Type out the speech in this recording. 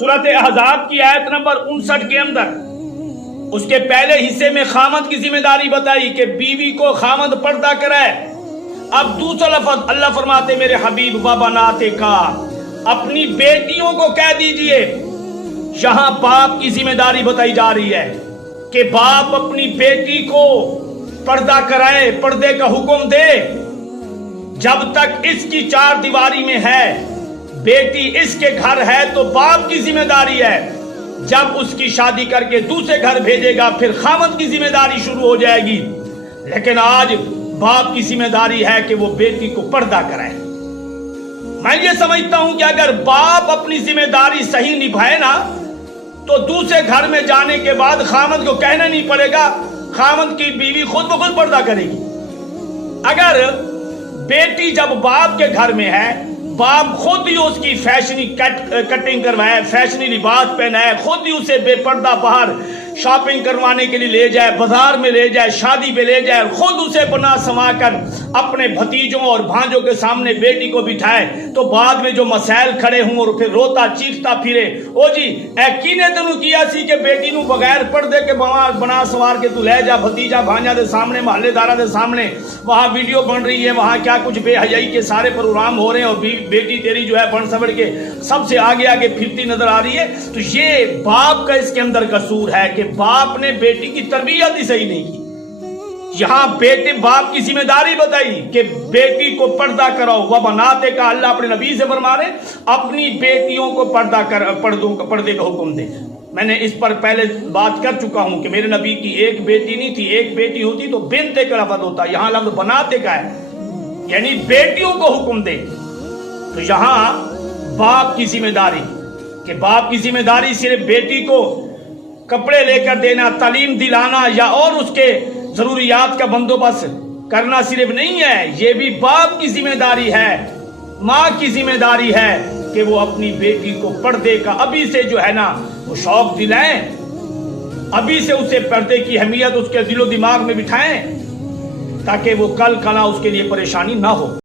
سورۃ احزاب کی آیت نمبر 59 کے اندر اس کے پہلے حصے میں خامند کی ذمہ داری بتائی کہ بیوی کو خامند پردہ کرائے. اب دوسرا لفظ اللہ فرماتے میرے حبیب بابناتے کا، اپنی بیٹیوں کو کہہ دیجئے. یہاں باپ کی ذمہ داری بتائی جا رہی ہے کہ باپ اپنی بیٹی کو پردہ کرائے، پردے کا حکم دے. جب تک اس کی چار دیواری میں ہے، بیٹی اس کے گھر ہے تو باپ کی ذمہ داری ہے. جب اس کی شادی کر کے دوسرے گھر بھیجے گا پھر خاوند کی ذمہ داری شروع ہو جائے گی. لیکن آج باپ کی ذمہ داری ہے کہ وہ بیٹی کو پردہ کرائے. میں یہ سمجھتا ہوں کہ اگر باپ اپنی ذمہ داری صحیح نبھائے نا تو دوسرے گھر میں جانے کے بعد خاوند کو کہنا نہیں پڑے گا، خاوند کی بیوی خود بخود پردہ کرے گی. اگر بیٹی جب باپ کے گھر میں ہے، باپ خود ہی اس کی فیشنی کٹنگ کروائے، فیشنی لباس پہنائے، خود ہی اسے بے پردہ باہر شاپنگ کروانے کے لیے لے جائے، بازار میں لے جائے، شادی پہ لے جائے، خود اسے بنا سما کر اپنے بھتیجوں اور بھانجوں کے سامنے بیٹی کو بٹھائے تو بعد میں جو مسائل کھڑے ہوں اور پھر روتا چیختا پھرے، او جی اے کینے تنو کیا سی کہ بیٹی نو بغیر پردے کے بنا سوار کے تو لے جا بھتیجا بھانجا دے سامنے، محلے دارہ دے سامنے، وہاں ویڈیو بن رہی ہے، وہاں کیا کچھ بے حیائی کے سارے پروگرام ہو رہے ہیں اور بیٹی تیری جو ہے بن سبڑ کے سب سے آگے آگے پھرتی نظر آ رہی ہے. تو یہ باپ کا اس کے اندر قصور ہے کہ باپ نے بیٹی کی تربیت ہی صحیح نہیں کی. یہاں بیٹے باپ کی ذمہ داری بتائی کہ بیٹی کو پردہ کراؤ. وبناتے کا اللہ اپنے نبی سے فرما رہے اپنی بیٹیوں کو پردے کا حکم دے. میں نے اس پر پہلے بات کر چکا ہوں کہ میرے نبی کی ایک بیٹی نہیں تھی، ایک بیٹی ہوتی تو بنتے کا لفظ ہوتا، یہاں لفظ بناتے کا ہے یعنی بیٹیوں کو حکم دے. تو یہاں باپ کی ذمہ داری کہ باپ کی ذمہ داری صرف بیٹی کو کپڑے لے کر دینا، تعلیم دلانا یا اور اس کے ضروریات کا بندوبست کرنا صرف نہیں ہے، یہ بھی باپ کی ذمہ داری ہے، ماں کی ذمہ داری ہے کہ وہ اپنی بیٹی کو پردے کا ابھی سے جو ہے نا وہ شوق دلائیں، ابھی سے اسے پردے کی اہمیت اس کے دل و دماغ میں بٹھائیں تاکہ وہ کل کلا اس کے لیے پریشانی نہ ہو.